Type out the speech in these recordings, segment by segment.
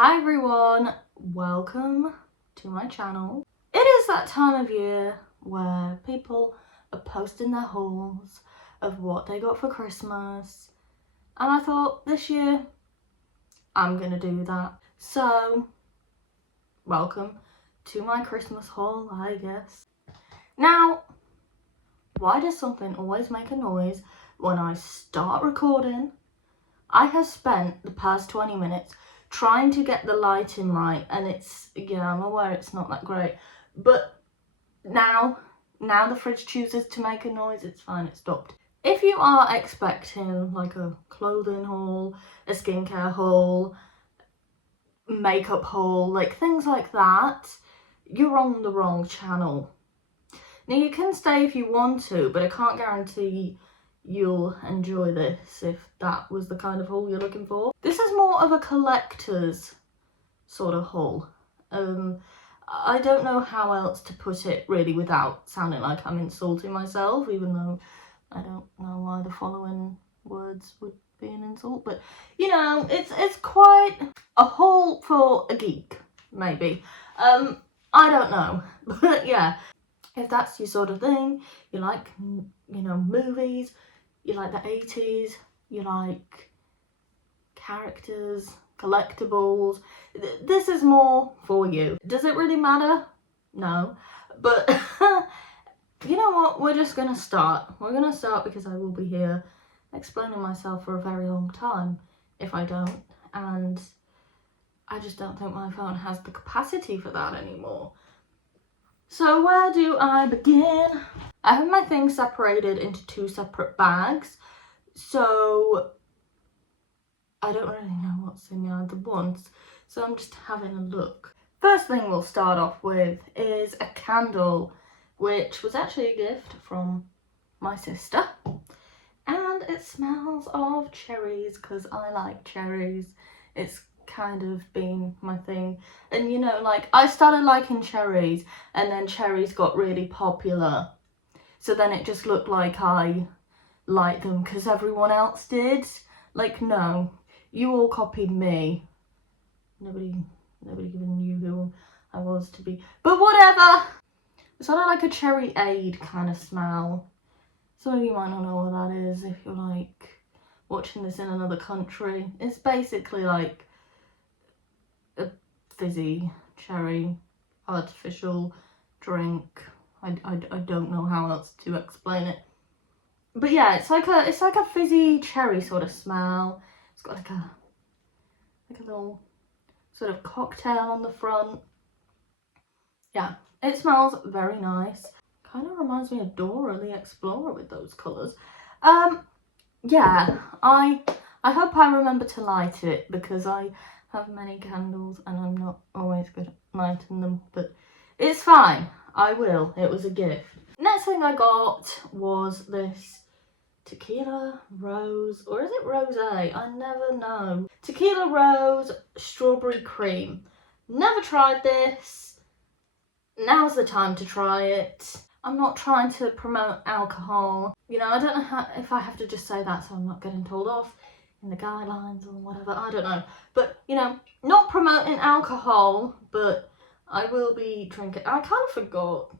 Hi everyone, welcome to my channel. It is that time of year where people are posting their hauls of what they got for Christmas, and I thought this year I'm gonna do that. So welcome to my Christmas haul, I guess. Now, why does something always make a noise when I start recording? I have spent the past 20 minutes trying to get the lighting right, and I'm aware it's not that great, but now the fridge chooses to make a noise, it's fine, it stopped. If you are expecting like a clothing haul, a skincare haul, makeup haul, like things like that, you're on the wrong channel. Now you can stay if you want to, but I can't guarantee you'll enjoy this if that was the kind of haul you're looking for. This is more of a collector's sort of haul. I don't know how else to put it really without sounding like I'm insulting myself, even though I don't know why the following words would be an insult, but you know, it's quite a haul for a geek, maybe. I don't know, but yeah, if that's your sort of thing, you like, you know, movies, you like the 80s, you like characters, collectibles, this is more for you. Does it really matter? No. But you know what, we're just gonna start. We're gonna start because I will be here explaining myself for a very long time if I don't, and I just don't think my phone has the capacity for that anymore. So where do I begin? I have my things separated into two separate bags, so I don't really know what's in either ones, so I'm just having a look. First thing we'll start off with is a candle, which was actually a gift from my sister, and it smells of cherries because I like cherries. It's kind of been my thing, and you know, like I started liking cherries and then cherries got really popular, so then it just looked like I liked them because everyone else did. Like, no, you all copied me. Nobody even knew who I was to be, but whatever. It's sort of like a cherry aid kind of smell. Some of you might not know what that is if you're like watching this in another country. It's basically like a fizzy cherry artificial drink. I don't know how else to explain it, but yeah, it's like a fizzy cherry sort of smell. It's got like a little sort of cocktail on the front. Yeah, it smells very nice. Kind of reminds me of Dora the Explorer with those colours. Yeah, I hope I remember to light it because I have many candles and I'm not always good at lighting them, but it's fine. I will. It was a gift. Next thing I got was this tequila rose, or is it rosé? I never know. Tequila rose strawberry cream. Never tried this. Now's the time to try it. I'm not trying to promote alcohol. You know, I don't know if I have to just say that so I'm not getting told off in the guidelines or whatever. I don't know. But, you know, not promoting alcohol, but I will be drinking. I kind of forgot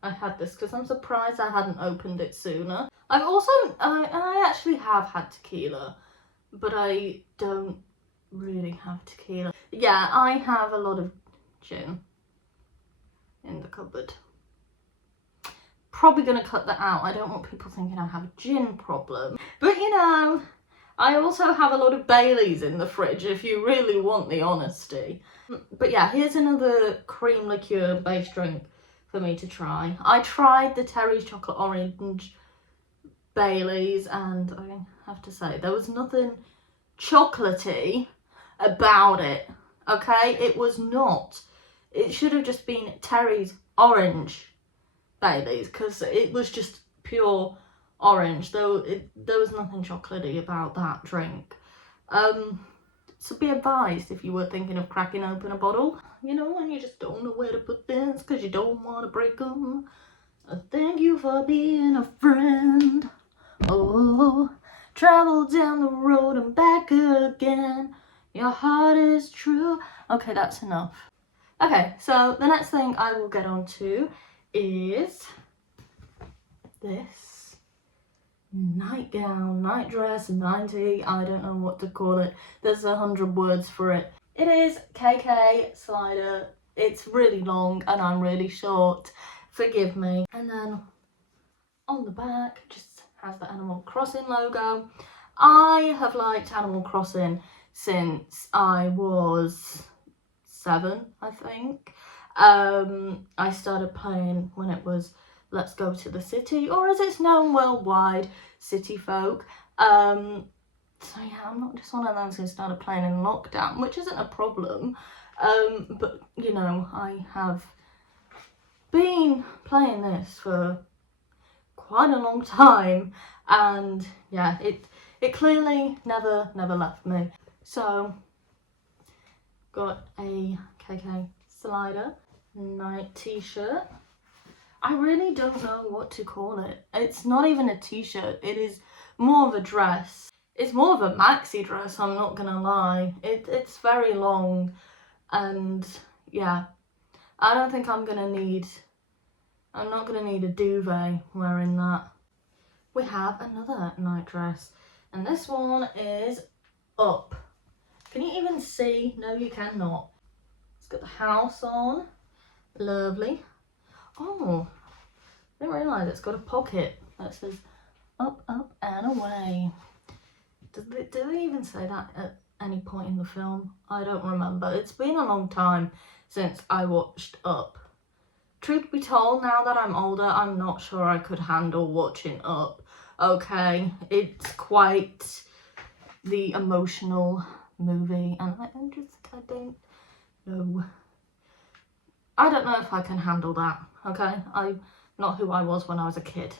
I had this because I'm surprised I hadn't opened it sooner. I've also, I actually have had tequila, but I don't really have tequila. Yeah, I have a lot of gin in the cupboard. Probably gonna cut that out. I don't want people thinking I have a gin problem. But you know, I also have a lot of Baileys in the fridge if you really want the honesty. But yeah, here's another cream liqueur based drink for me to try. I tried the Terry's chocolate orange Baileys and I have to say there was nothing chocolatey about it, okay? It was not. It should have just been Terry's orange Baileys because it was just pure orange, though there was nothing chocolatey about that drink. So be advised if you were thinking of cracking open a bottle, you know, and you just don't know where to put this because you don't want to break them. Thank you for being a friend. Oh, travel down the road and back again. Your heart is true. Okay, that's enough. Okay, so the next thing I will get on to is this nightgown, nightdress, 90, I don't know what to call it. There's 100 words for it. It is KK slider. It's really long and I'm really short. Forgive me. And then on the back just has the Animal Crossing logo. I have liked Animal Crossing since I was 7, I think. I started playing when it was Let's Go to the City, or as it's known worldwide, City Folk. So yeah, I'm not just one of those who started playing in lockdown, which isn't a problem. But you know, I have been playing this for quite a long time, and yeah, it clearly never left me. So got a KK slider night t-shirt. I really don't know what to call it. It's not even a t-shirt, it is more of a dress. It's more of a maxi dress, I'm not gonna lie. It's very long, and yeah, I don't think I'm not gonna need a duvet wearing that. We have another night dress, and this one is up. Can you even see? No, you cannot. It's got the house on. Lovely. Oh, I didn't realise it's got a pocket that says up, up and away. Do they even say that at any point in the film? I don't remember. It's been a long time since I watched Up. Truth be told, now that I'm older, I'm not sure I could handle watching Up. Okay, it's quite the emotional movie, and I don't know. I don't know if I can handle that, okay? I'm not who I was when I was a kid.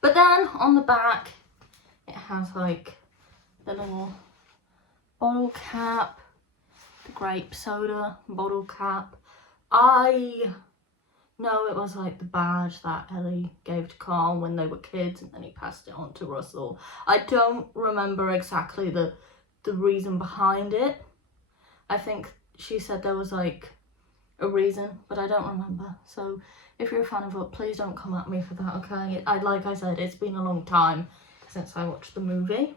But then on the back, it has like the little bottle cap, the grape soda bottle cap. I know it was like the badge that Ellie gave to Carl when they were kids, and then he passed it on to Russell. I don't remember exactly the reason behind it. I think she said there was like a reason, but I don't remember. So if you're a fan of it, please don't come at me for that, okay? Like I said, it's been a long time since I watched the movie.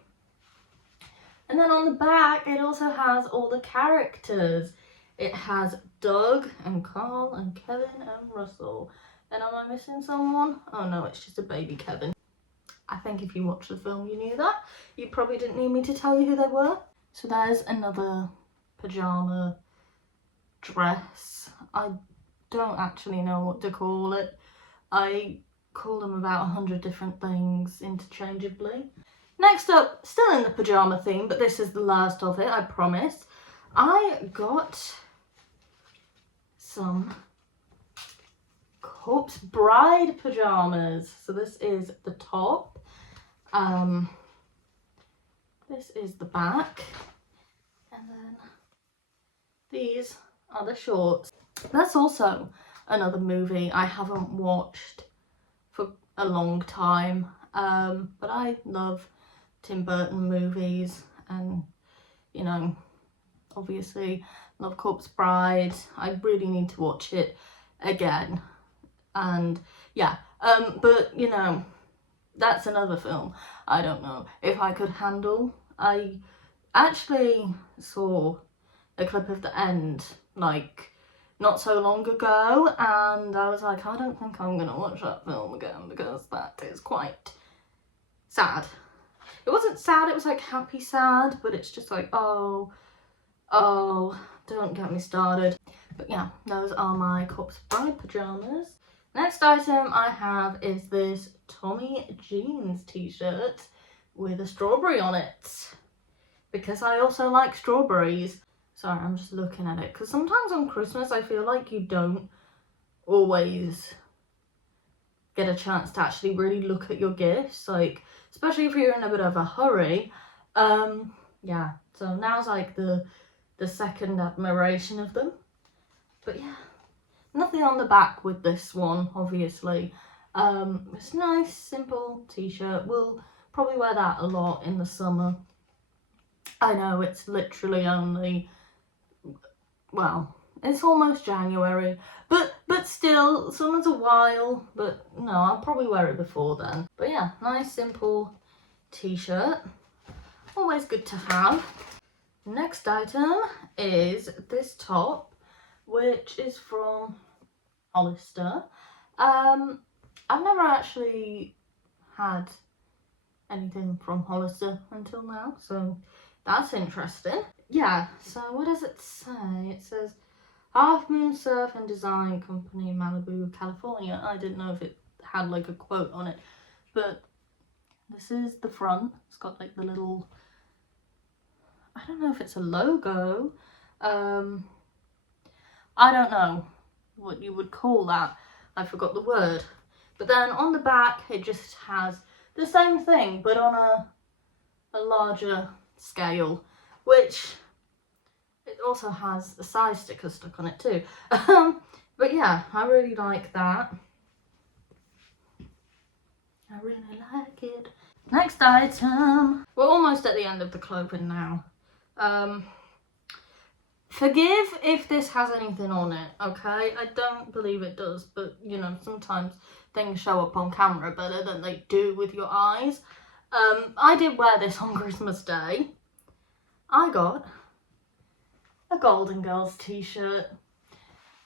And then on the back, it also has all the characters. It has Doug and Carl and Kevin and Russell. And am I missing someone? Oh no, it's just a baby Kevin. I think if you watched the film, you knew that. You probably didn't need me to tell you who they were. So there's another pajama dress. I don't actually know what to call it. I call them about 100 different things interchangeably. Next up, still in the pajama theme, but this is the last of it, I promise. I got some Corpse Bride pajamas. So this is the top. This is the back. And then these are the shorts. That's also another movie I haven't watched for a long time. But I love Tim Burton movies, and you know, obviously love Corpse Bride. I really need to watch it again. And yeah, but you know, that's another film I don't know if I could handle. I actually saw a clip of the end like not so long ago, and I was like, I don't think I'm gonna watch that film again because that is quite sad. It wasn't sad, it was like happy sad, but it's just like, oh, don't get me started. But yeah, those are my Corpse Bride pajamas. Next item I have is this Tommy Jeans t-shirt with a strawberry on it, because I also like strawberries. Sorry, I'm just looking at it, because sometimes on Christmas I feel like you don't always get a chance to actually really look at your gifts, like especially if you're in a bit of a hurry. Yeah, so now's like the second admiration of them. But yeah, nothing on the back with this one, obviously. It's a nice simple t-shirt. We'll probably wear that a lot in the summer. I know it's literally only, well, it's almost January, but still, summer's a while, but no, I'll probably wear it before then. But yeah, nice simple t-shirt, always good to have. Next item is this top, which is from Hollister. I've never actually had anything from Hollister until now, so that's interesting. Yeah, so what does it say? It says Half Moon Surf and Design Company, Malibu, California. I didn't know if it had like a quote on it, but this is the front. It's got like the little, I don't know if it's a logo. I don't know what you would call that. I forgot the word. But then on the back, it just has the same thing, but on a larger scale, which it also has a size sticker stuck on it too. But yeah, I really like that. I really like it. Next item. We're almost at the end of the clothing now. Forgive if this has anything on it, okay? I don't believe it does, but you know, sometimes things show up on camera better than they do with your eyes. I did wear this on Christmas Day. I got a Golden Girls t-shirt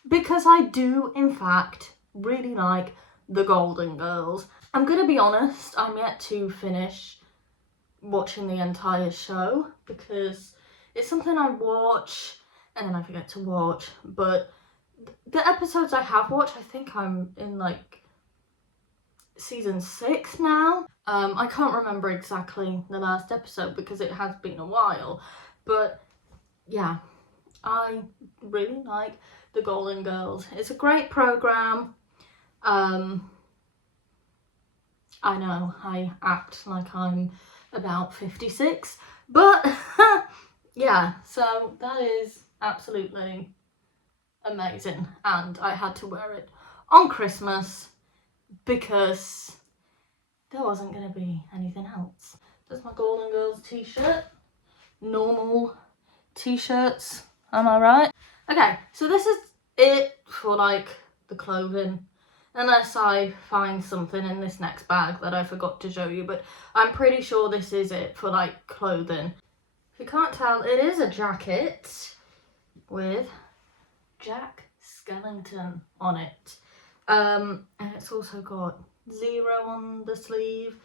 because I do, in fact, really like the Golden Girls. I'm gonna be honest, I'm yet to finish watching the entire show because it's something I watch and then I forget to watch, but the episodes I have watched, I think I'm in like season 6 now. I can't remember exactly the last episode because it has been a while, but yeah, I really like the Golden Girls. It's a great program. I know I act like I'm about 56, but yeah, so that is absolutely amazing, and I had to wear it on Christmas because there wasn't going to be anything else. There's my Golden Girls t-shirt. Normal t-shirts, am I right? Okay, so this is it for like the clothing, unless I find something in this next bag that I forgot to show you, but I'm pretty sure this is it for like clothing. If you can't tell, it is a jacket with Jack Skellington on it. And it's also got 0 on the sleeve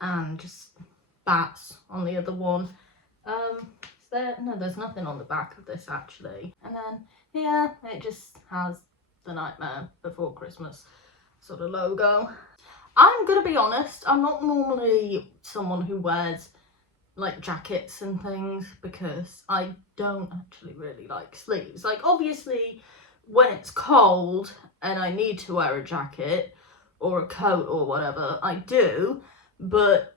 and just bats on the other one. Is there? No, there's nothing on the back of this actually. And then here it just has the Nightmare Before Christmas sort of logo. I'm gonna be honest, I'm not normally someone who wears like jackets and things because I don't actually really like sleeves. Like obviously when it's cold and I need to wear a jacket or a coat or whatever, I do, but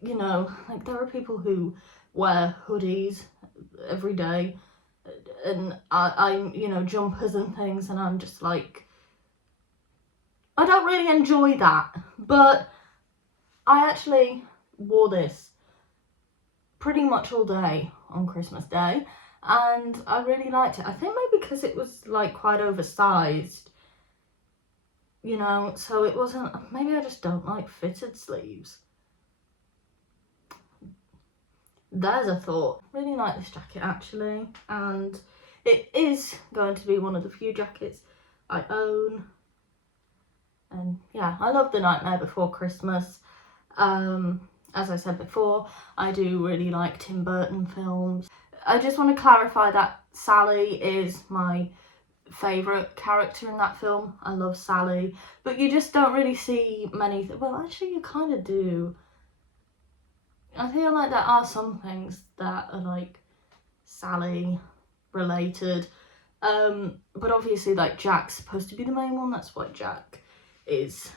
you know, like there are people who wear hoodies every day and I you know, jumpers and things, and I'm just like, I don't really enjoy that. But I actually wore this pretty much all day on Christmas Day and I really liked it. I think maybe because it was like quite oversized, you know, so it wasn't, maybe I just don't like fitted sleeves. There's a thought. Really like this jacket actually, and it is going to be one of the few jackets I own. And yeah, I love The Nightmare Before Christmas. As I said before, I do really like Tim Burton films. I just want to clarify that Sally is my favourite character in that film. I love Sally, but you just don't really see many, well actually you kind of do. I feel like there are some things that are like Sally related, but obviously like Jack's supposed to be the main one, that's why Jack is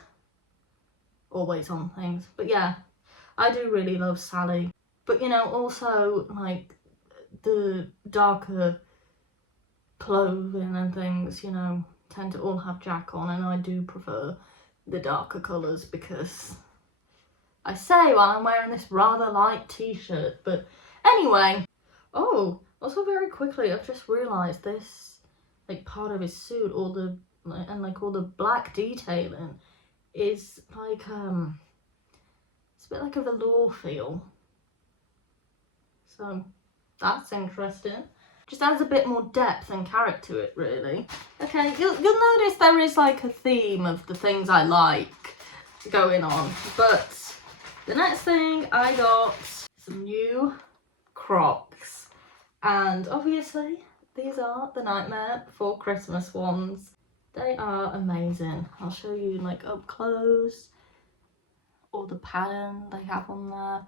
always on things. But yeah, I do really love Sally, but you know, also like the darker clothing and things, you know, tend to all have Jack on, and I do prefer the darker colours because I say while I'm wearing this rather light t-shirt. But anyway, Oh, also very quickly, I've just realised this, like, part of his suit, all the black detailing is like, it's a bit like a velour feel. So that's interesting. Just adds a bit more depth and character to it, really. Okay, you'll notice there is like a theme of the things I like going on. But the next thing I got some new Crocs. And obviously these are the Nightmare Before Christmas ones. They are amazing. I'll show you like up close all the pattern they have on there.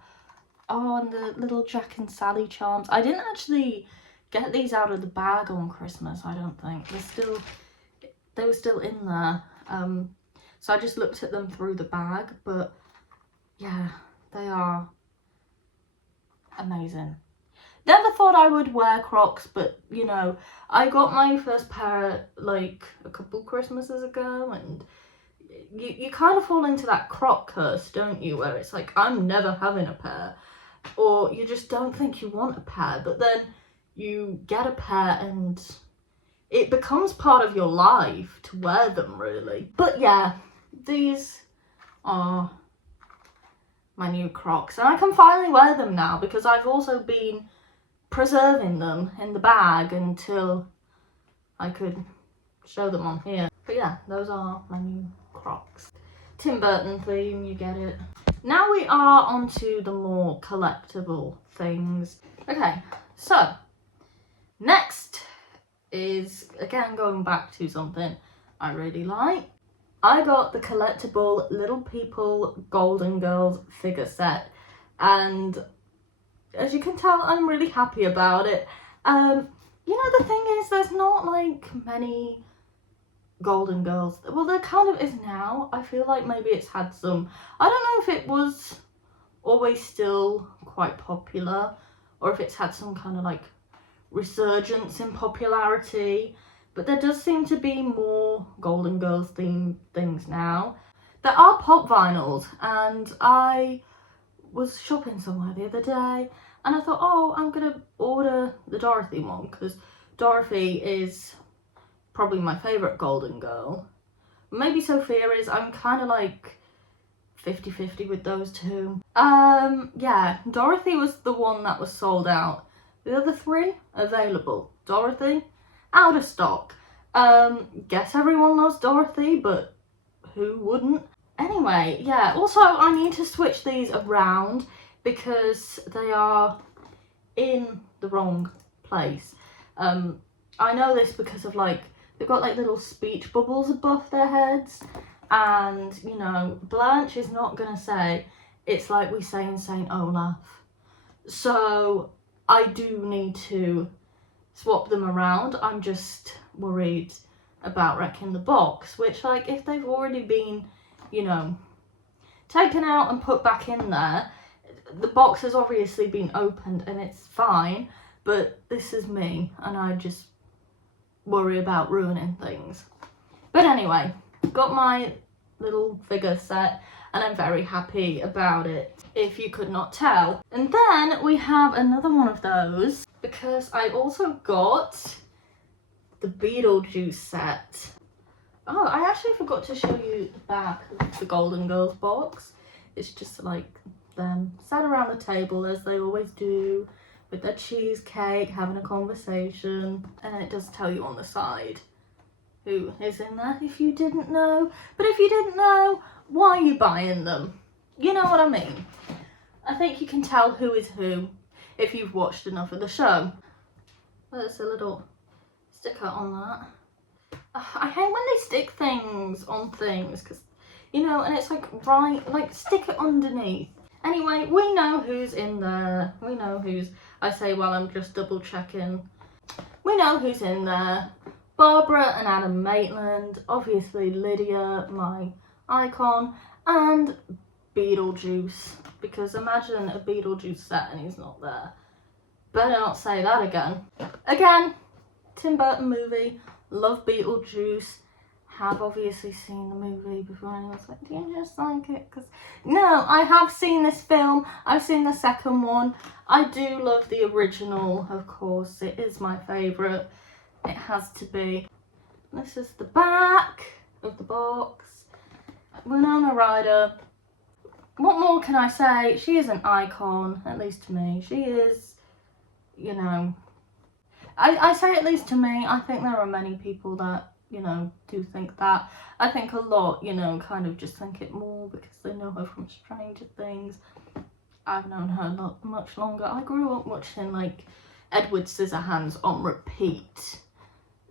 Oh, and the little Jack and Sally charms. I didn't actually get these out of the bag on Christmas, I don't think. They were still in there. So I just looked at them through the bag, but yeah, they are amazing. Never thought I would wear Crocs, but you know, I got my first pair like a couple Christmases ago, and you kind of fall into that Croc curse, don't you, where it's like, I'm never having a pair, or you just don't think you want a pair, but then you get a pair and it becomes part of your life to wear them, really. But yeah, these are my new Crocs, and I can finally wear them now because I've also been preserving them in the bag until I could show them on here. But yeah, those are my new Crocs. Tim Burton theme, you get it. Now we are onto the more collectible things. Okay, so next is, again, going back to something I really like. I got the collectible Little People Golden Girls figure set, and as you can tell, I'm really happy about it. You know, the thing is, there's not like many Golden Girls. Well, there kind of is now. I feel like maybe it's had some, I don't know if it was always still quite popular or if it's had some kind of like resurgence in popularity, but there does seem to be more Golden Girls themed things now. There are pop vinyls, and I was shopping somewhere the other day and I thought, oh, I'm gonna order the Dorothy one because Dorothy is probably my favourite Golden Girl. Maybe Sophia is. I'm kind of like 50-50 with those two. Yeah, Dorothy was the one that was sold out. The other three, available. Dorothy, out of stock. Guess everyone loves Dorothy, but who wouldn't? Anyway, yeah, also I need to switch these around because they are in the wrong place. I know this because of like, they've got like little speech bubbles above their heads, and you know, Blanche is not gonna say, it's like we say in St. Olaf. So I do need to swap them around. I'm just worried about wrecking the box, which like if they've already been, you know, taken out and put back in there, the box has obviously been opened and it's fine, but this is me and I just worry about ruining things. But anyway, got my little figure set and I'm very happy about it, if you could not tell. And then we have another one of those because I also got the Beetlejuice set. Oh, I actually forgot to show you the back of the Golden Girls box. It's just like them sat around the table as they always do with their cheesecake, having a conversation, and it does tell you on the side who is in there if you didn't know. But if you didn't know, why are you buying them? You know what I mean. I think you can tell who is who if you've watched enough of the show. There's a little sticker on that. I hate when they stick things on things, because, you know, and it's like, right, like, stick it underneath. Anyway, we know who's in there. We know who's, I say while I'm just double checking. We know who's in there. Barbara and Adam Maitland, obviously Lydia, my icon, and Beetlejuice, because imagine a Beetlejuice set and he's not there. Better not say that again. Again, Tim Burton movie, love Beetlejuice, have obviously seen the movie before, and I was like, do you just like it? Because no, I have seen this film. I've seen the second one. I do love the original, of course. It is my favourite. It has to be. This is the back of the box. Winona Ryder. What more can I say? She is an icon, at least to me. She is, you know, I say at least to me. I think there are many people that, you know, do think that. I think a lot, you know, kind of just think it more because they know her from Stranger Things. I've known her not much longer. I grew up watching, like, Edward Scissorhands on repeat.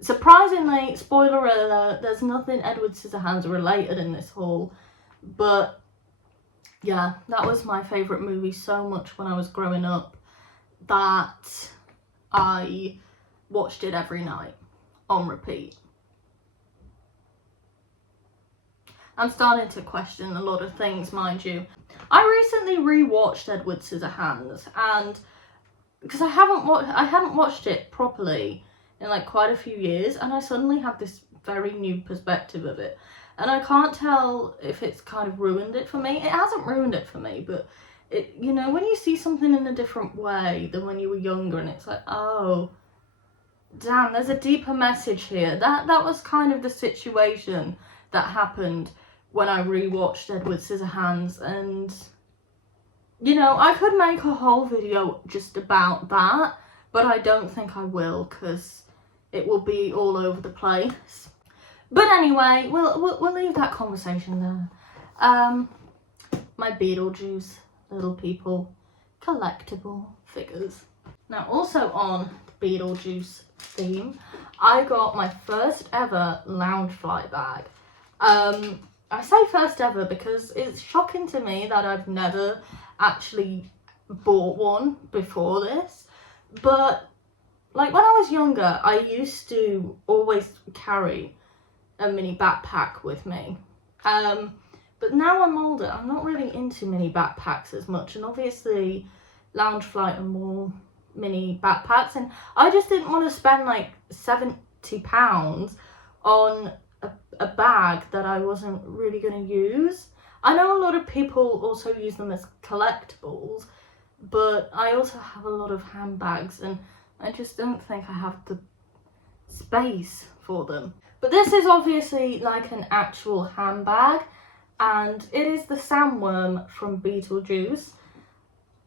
Surprisingly, spoiler alert, there's nothing Edward Scissorhands related in this haul. But, yeah, that was my favourite movie so much when I was growing up that I watched it every night on repeat. I'm starting to question a lot of things, mind you. I recently rewatched Edward Scissorhands, and because I hadn't watched it properly in like quite a few years, and I suddenly have this very new perspective of it, and I can't tell if it's kind of ruined it for me. It hasn't ruined it for me, but it, you know, when you see something in a different way than when you were younger, and it's like, oh damn, there's a deeper message here. That was kind of the situation that happened when I rewatched Edward Scissorhands, and you know, I could make a whole video just about that, but I don't think I will because it will be all over the place. But anyway, we'll leave that conversation there. My Beetlejuice Little People collectible figures. Now, also on the Beetlejuice theme, I got my first ever Loungefly bag. I say first ever because it's shocking to me that I've never actually bought one before this. But like when I was younger, I used to always carry a mini backpack with me. But now I'm older, I'm not really into mini backpacks as much, and obviously Loungefly are more mini backpacks, and I just didn't want to spend like £70 on a bag that I wasn't really going to use. I know a lot of people also use them as collectibles, but I also have a lot of handbags, and I just don't think I have the space for them. But this is obviously like an actual handbag, and it is the sandworm from Beetlejuice.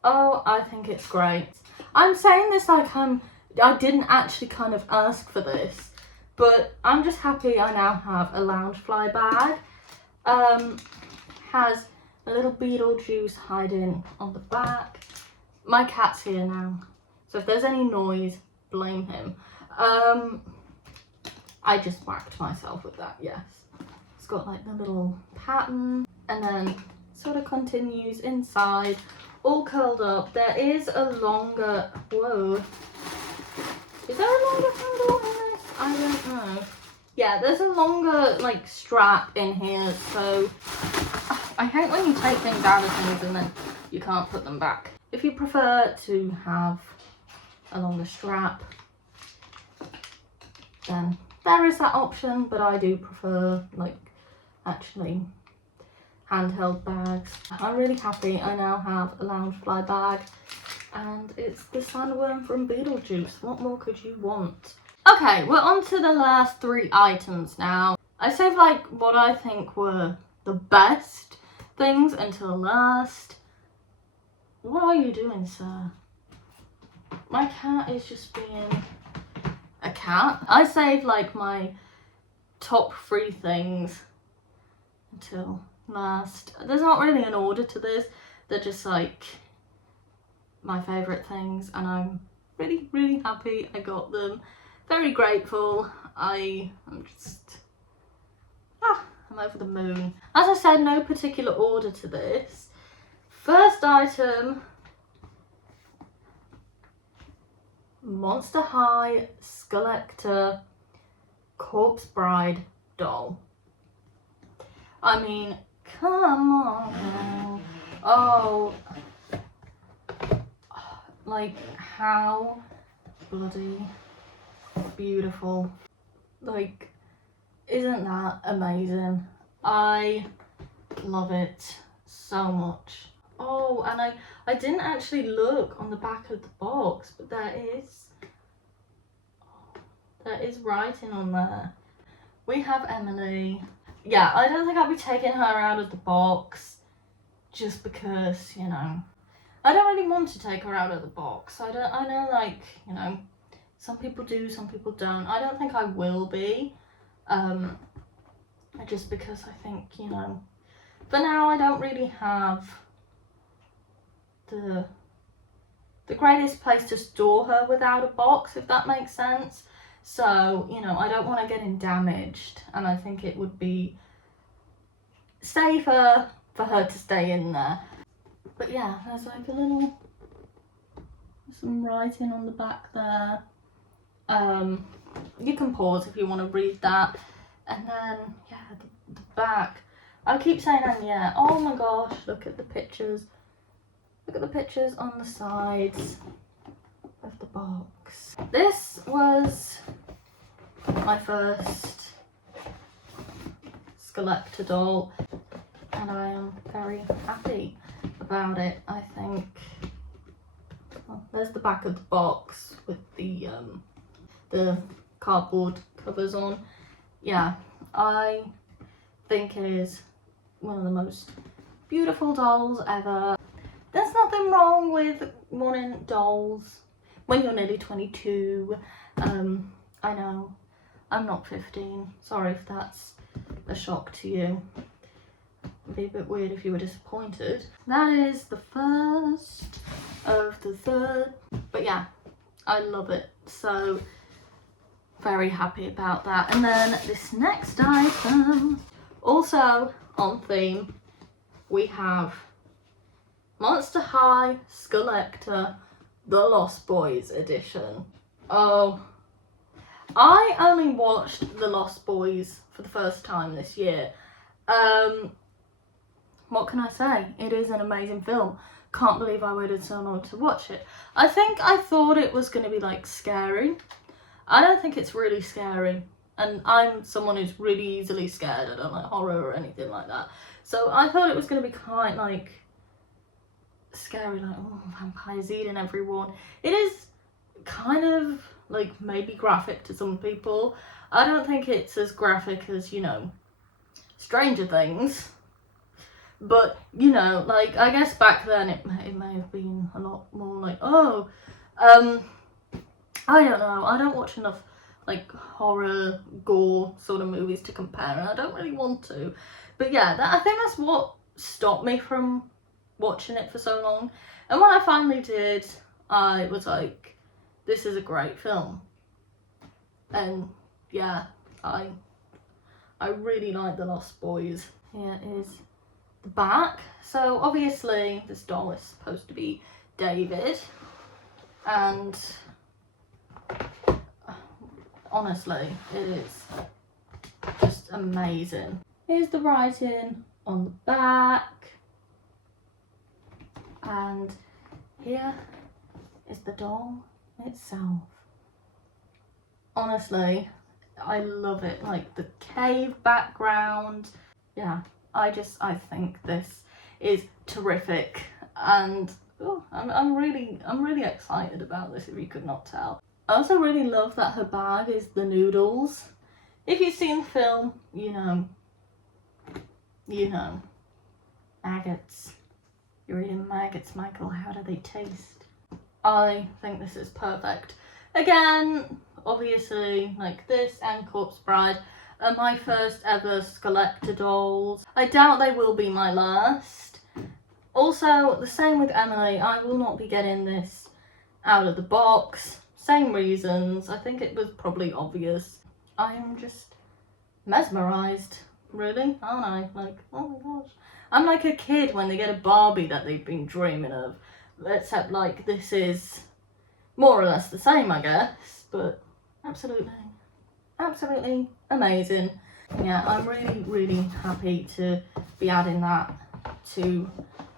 Oh, I think it's great. I'm saying this like I didn't actually kind of ask for this, but I'm just happy I now have a Loungefly bag. Has a little Beetlejuice hiding on the back. My cat's here now, so if there's any noise, blame him. I just whacked myself with that, yes. It's got like the little pattern, and then sort of continues inside, all curled up. There is a longer, whoa. Is there a longer handle in this? I don't know. Yeah, there's a longer like strap in here, so I hate when you take things out of things and then you can't put them back. If you prefer to have a longer strap, then there is that option, but I do prefer like actually handheld bags. I'm really happy I now have a Loungefly bag, and it's the sandworm from Beetlejuice. What more could you want? Okay, we're on to the last 3 items now. I saved like what I think were the best things until last. What are you doing, sir? My cat is just being a cat. I saved like my top 3 things until last. There's not really an order to this. They're just like my favourite things, and I'm really, really happy I got them. Very grateful. I'm just, I'm over the moon. As I said, no particular order to this. First item, Monster High Skeletor Corpse Bride doll. I mean, come on now. Oh, like how bloody beautiful. Like, Isn't that amazing? I love it so much. Oh, and I didn't actually look on the back of the box, but there is writing on there. We have Emily. Yeah, I don't think I'll be taking her out of the box just because, you know, I don't really want to take her out of the box. I know, like, you know, some people do, some people don't. I don't think I will be, just because I think, you know, for now I don't really have the greatest place to store her without a box, if that makes sense. So, you know, I don't want to get in damaged, and I think it would be safer for her to stay in there. But yeah, there's like some writing on the back there. You can pause if you want to read that. And then, yeah, the back. I keep saying, and yeah, oh my gosh, look at the pictures. Look at the pictures on the sides of the box. This was my first Collector doll, and I am very happy about it. I think, well, there's the back of the box with the cardboard covers on. Yeah, I think it is one of the most beautiful dolls ever. There's nothing wrong with wanting dolls when you're nearly 22. I know, I'm not 15. Sorry if that's a shock to you. It'd be a bit weird if you were disappointed. That is the first of the third. But yeah, I love it. So very happy about that. And then this next item, also on theme, we have Monster High Collector The Lost Boys edition. Oh, I only watched The Lost Boys for the first time this year. What can I say? It is an amazing film. Can't believe I waited so long to watch it. I think I thought it was going to be like scary. I don't think it's really scary. And I'm someone who's really easily scared. I don't like horror or anything like that. So I thought it was going to be kind of like scary, like, oh, vampires eating everyone. It is kind of like maybe graphic to some people. I don't think it's as graphic as, you know, Stranger Things. But, you know, like, I guess back then it may have been a lot more like, oh, I don't know. I don't watch enough, like, horror, gore sort of movies to compare, and I don't really want to. But yeah, I think that's what stopped me from watching it for so long. And when I finally did, I was like, this is a great film. And yeah, I really like The Lost Boys. Here is the back. So obviously this doll is supposed to be David, and honestly it is just amazing. Here's the writing on the back, and here is the doll itself. Honestly, I love it. Like the cave background. Yeah, I think this is terrific, and oh, I'm really excited about this, if you could not tell. I also really love that her bag is the noodles. If you've seen the film, you know. Maggots. You're eating maggots, Michael. How do they taste? I think this is perfect. Again, obviously, like this and Corpse Bride are my first ever Collector dolls. I doubt they will be my last. Also, the same with Emily. I will not be getting this out of the box. Same reasons. I think it was probably obvious. I am just mesmerised, really, aren't I? Like, oh my gosh. I'm like a kid when they get a Barbie that they've been dreaming of. Except, like, this is more or less the same, I guess. But absolutely amazing. Yeah, I'm really happy to be adding that to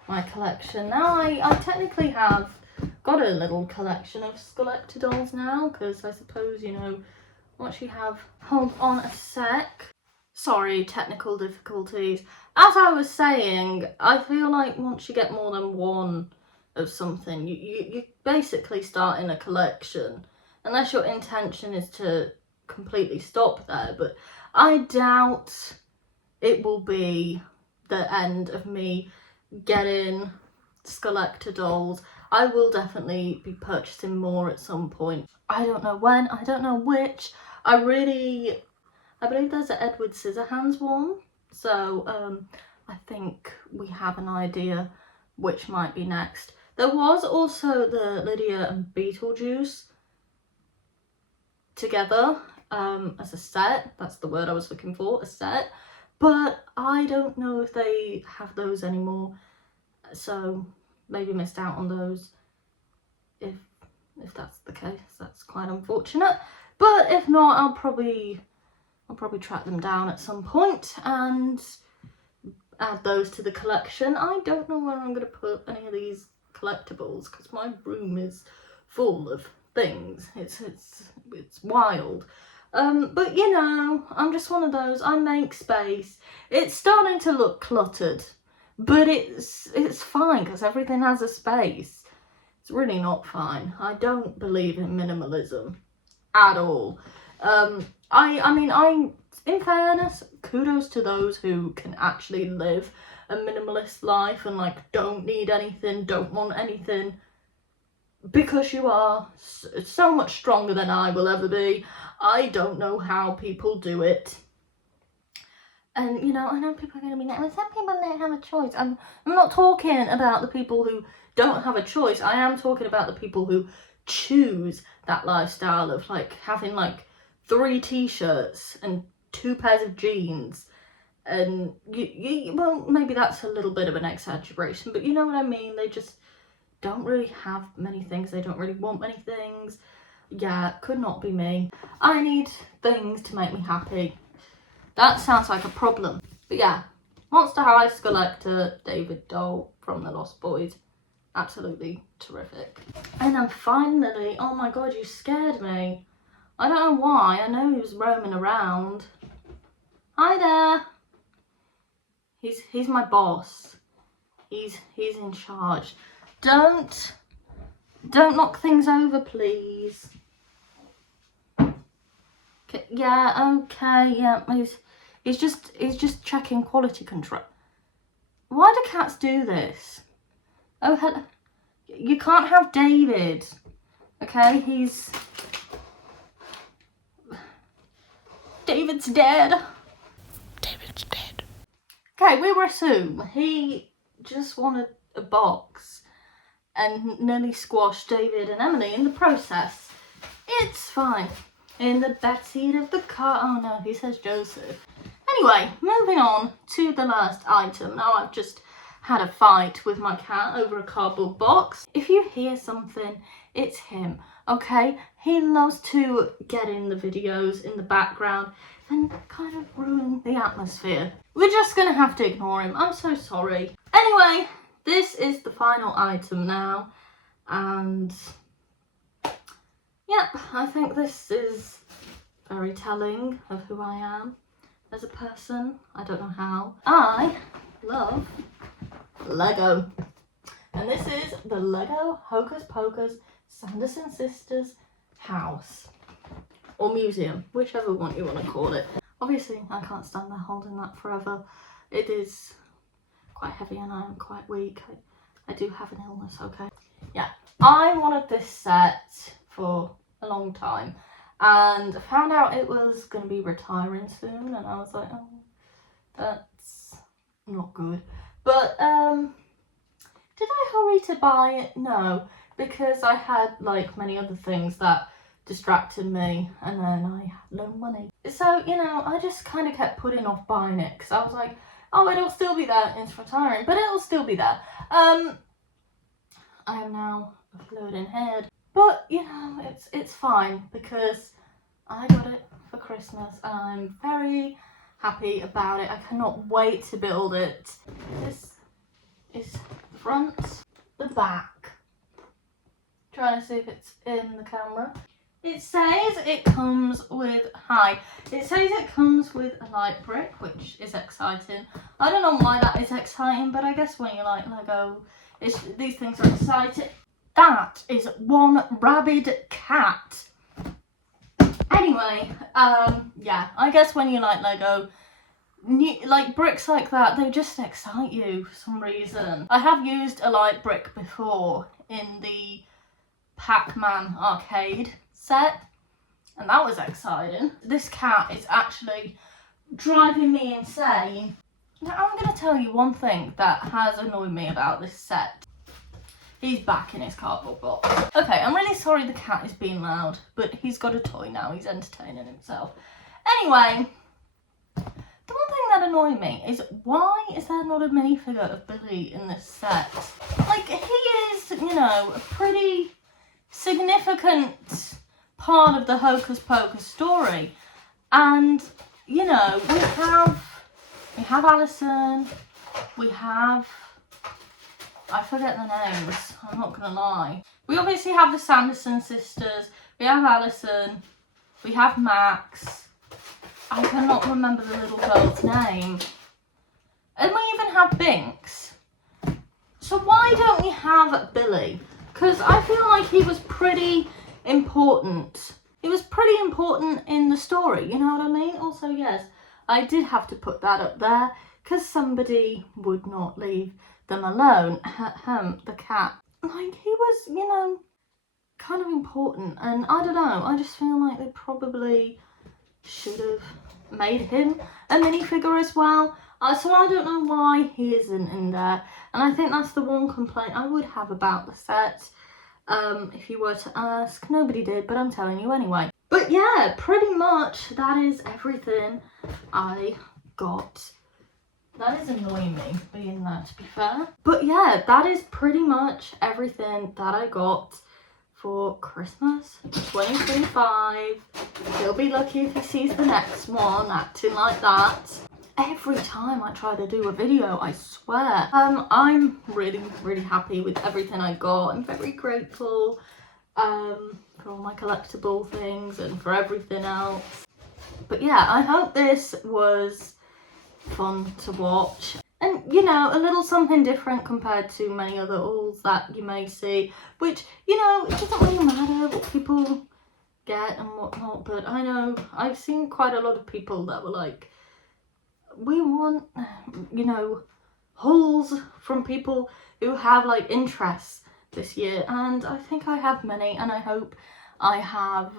my collection. Now I technically have got a little collection of Collector dolls now, because I suppose, you know, once you have, hold on a sec. Sorry, technical difficulties. As I was saying, I feel like once you get more than one of something, you basically start in a collection. Unless your intention is to completely stop there, but I doubt it will be the end of me getting Collector dolls. I will definitely be purchasing more at some point. I don't know when, I don't know which. I believe there's an Edward Scissorhands one, so I think we have an idea which might be next. There was also the Lydia and Beetlejuice together as a set. That's the word I was looking for, a set. But I don't know if they have those anymore, so maybe missed out on those. If that's the case, that's quite unfortunate. But if not, I'll probably track them down at some point and add those to the collection. I don't know where I'm going to put any of these collectibles because my room is full of things. It's wild. But you know, I'm just one of those. I make space. It's starting to look cluttered, but it's fine because everything has a space. It's really not fine. I don't believe in minimalism at all. I mean, in fairness, kudos to those who can actually live a minimalist life and like don't need anything, don't want anything, because you are so much stronger than I will ever be. I don't know how people do it. And you know, I know people are going to be like, well, some people don't have a choice. I'm not talking about the people who don't have a choice. I am talking about the people who choose that lifestyle of like having like 3 t-shirts and 2 pairs of jeans, and you well, maybe that's a little bit of an exaggeration, but you know what I mean. They just don't really have many things. They don't really want many things. Yeah, could not be me. I need things to make me happy. That sounds like a problem. But yeah, Monster High Collector David doll from the Lost Boys. Absolutely terrific. And then finally, oh my god, you scared me. I don't know why. I know he was roaming around. Hi there. He's my boss. He's in charge. Don't knock things over, please. Okay, yeah, okay, yeah. He's just checking quality control. Why do cats do this? Oh, hello. You can't have David. Okay, David's dead. David's dead. Okay, we will assume he just wanted a box and nearly squashed David and Emily in the process. It's fine. In the backseat of the car. Oh no, he says Joseph. Anyway, moving on to the last item. Now I've just had a fight with my cat over a cardboard box. If you hear something, it's him, okay? He loves to get in the videos in the background and kind of ruin the atmosphere. We're just gonna have to ignore him. I'm so sorry. Anyway, this is the final item now, and yep, I think this is very telling of who I am as a person. I don't know how. I love Lego. And this is the Lego Hocus Pocus Sanderson Sisters house. Or museum, whichever one you want to call it. Obviously, I can't stand there holding that forever. It is quite heavy and I am quite weak. I do have an illness, okay? Yeah, I wanted this set for a long time and found out it was going to be retiring soon, and I was like, oh, that's not good. But did I hurry to buy it? No, because I had like many other things that distracted me, and then I had no money. So, you know, I just kind of kept putting off buying it because I was like, oh, it'll still be there, it's retiring, but it'll still be there. I am now a floating head, but you know, it's fine because I got it for Christmas and I'm very happy about it. I cannot wait to build it. This is the front, the back. Trying to see if it's in the camera. It says it comes with, it says it comes with a light brick, which is exciting. I don't know why that is exciting, but I guess when you like Lego, these things are exciting. That is one rabid cat. Anyway, yeah, I guess when you like Lego, like bricks like that, they just excite you for some reason. I have used a light brick before in the Pac-Man arcade set, and that was exciting. This cat is actually driving me insane. Now I'm going to tell you one thing that has annoyed me about this set. He's back in his cardboard box. Okay, I'm really sorry the cat is being loud, but he's got a toy now, he's entertaining himself. Anyway, the one thing that annoyed me is, why is there not a minifigure of Billy in this set? Like, he is, you know, a pretty significant part of the Hocus Pocus story. And, you know, we have Alison, we have, I forget the names, I'm not gonna lie. We obviously have the Sanderson sisters, we have Alison, we have Max, I cannot remember the little girl's name, and we even have Binks. So why don't we have Billy? Because I feel like he was pretty important. He was pretty important in the story, you know what I mean? Also, yes, I did have to put that up there because somebody would not leave them alone. The cat. Like, he was, you know, kind of important, and I don't know, I just feel like they probably should have made him a minifigure as well. So I don't know why he isn't in there, and I think that's the one complaint I would have about the set. If you were to ask, nobody did, but I'm telling you anyway. But yeah, pretty much that is everything I got. That is annoying me, being there, to be fair. But yeah, that is pretty much everything that I got for Christmas 2025. He'll be lucky if he sees the next one acting like that. Every time I try to do a video, I swear. I'm really, really happy with everything I got. I'm very grateful for all my collectible things and for everything else. But yeah, I hope this was fun to watch. And, you know, a little something different compared to many other hauls that you may see. Which, you know, it doesn't really matter what people get and whatnot. But I know I've seen quite a lot of people that were like, we want, you know, hauls from people who have like interests this year, and I think I have many, and I hope I have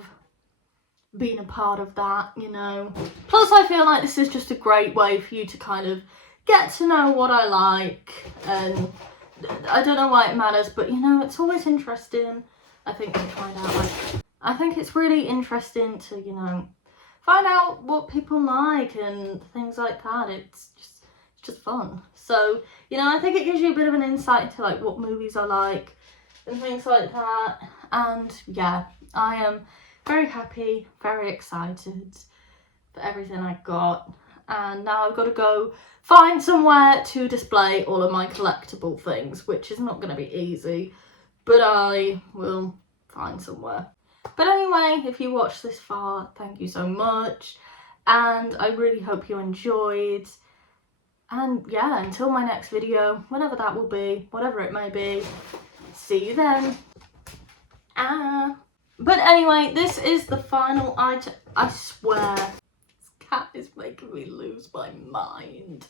been a part of that, you know. Plus I feel like this is just a great way for you to kind of get to know what I like, and I don't know why it matters, but you know, it's always interesting, I think, to find out, like, I think it's really interesting to, you know, find out what people like and things like that. It's just fun. So, you know, I think it gives you a bit of an insight into like what movies I like and things like that. And yeah, I am very happy, very excited for everything I got. And now I've got to go find somewhere to display all of my collectible things, which is not going to be easy, but I will find somewhere. But anyway, if you watched this far, thank you so much, and I really hope you enjoyed. And yeah, until my next video, whenever that will be, whatever it may be, see you then. But anyway, this is the final item. I swear, this cat is making me lose my mind.